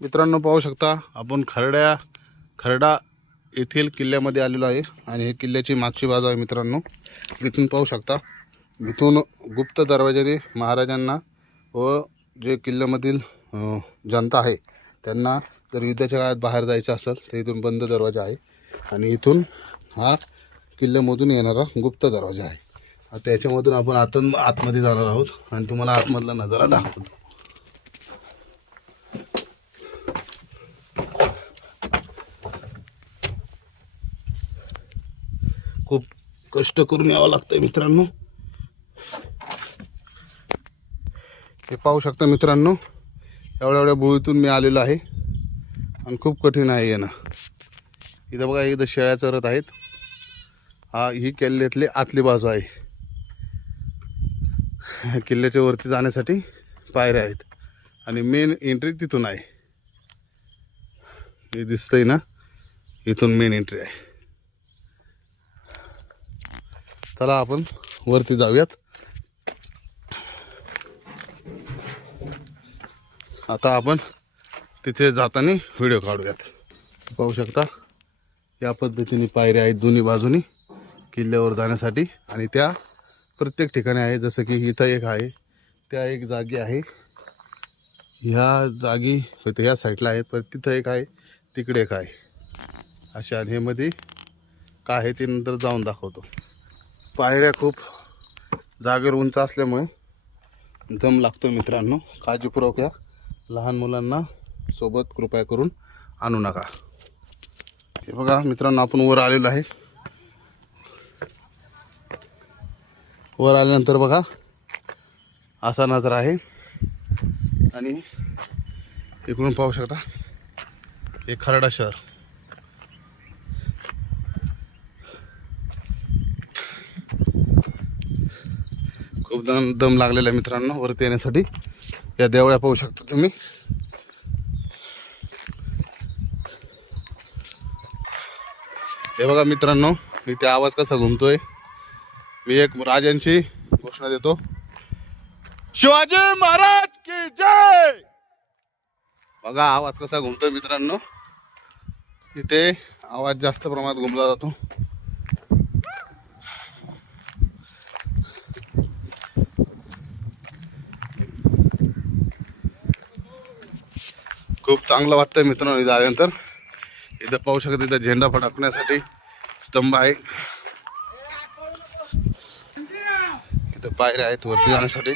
मित्रांनो पाहू शकता आपण खरड्या खरडा येथील किल्ल्यामध्ये आलेलो आहे आणि हे किल्ल्याची मागची बाजू आहे मित्रांनो. इथून पाहू शकता इथून गुप्त दरवाजाने महाराजांना व जे किल्ल्यामधील जनता आहे त्यांना जर युद्धाच्या काळात बाहेर जायचं असेल तर इथून बंद दरवाजा आहे आणि इथून हा किल्ल्यामधून येणारा गुप्त दरवाजा आहे. त्याच्यामधून आपण आतून आतमध्ये जाणार आहोत आणि तुम्हाला आतमधला नजारा दाखवतो खूप कष्ट करून यावं लागतंय मित्रांनो. हे पाहू शकता मित्रांनो एवढ्या एवढ्या बुळीतून मी आलेलो आहे. आणि खूप कठीण आहे येणं इथं बघा इथं शेळ्या चरत आहेत. हा ही किल्ल्यातली आतली बाजू आहे. किल्ल्याच्या वरती जाण्यासाठी पायऱ्या आहेत. आणि मेन एंट्री तिथून आहे. हे दिसतंय ना? इथून मेन एंट्री आहे. चला आपण वरती जाऊयात. आता आपण तिथे जाताना व्हिडिओ काढूयात. पाहू शकता या पद्धतीने पायऱ्या आहेत दोन्ही बाजूनी किल्ल्यावर जाण्यासाठी. आणि त्या प्रत्येक ठिकाणी आहे जसं की इथं एक आहे त्या एक जागी आहे. ह्या जागी ह्या साईडला आहे पण तिथं एक आहे तिकडे एक आहे. अशा आणि हे मध्ये काय आहे ते नंतर जाऊन दाखवतो. पायऱ्या खूप जागेवर उंच असल्यामुळे दम लागतो मित्रांनो. काळजीपूर्वक या. लहान मुलांना सोबत कृपया करून आणू नका. हे बघा मित्रांनो आपण वर आलेलो आहे. वर आल्यानंतर बघा असा नजर आहे. आणि इकडून पाहू शकता हे खरडा शहर. खूप दम दम लागलेला आहे मित्रांनो वरती येण्यासाठी. या देवळ्या पाहू शकता तुम्ही. हे बघा मित्रांनो इथे आवाज कसा घुमतोय? मी एक राजांची घोषणा देतो. शिवाजी महाराज की जय! बघा आवाज कसा घुमतोय मित्रांनो. इथे आवाज जास्त प्रमाणात घुमला जातो. खूप चांगलं वाटतं मित्रांनो इथं आल्यानंतर. इथं पाहू शकत इथं झेंडा फडकण्यासाठी स्तंभ आहे. इथं पायऱ्या आहेत वरती जाण्यासाठी.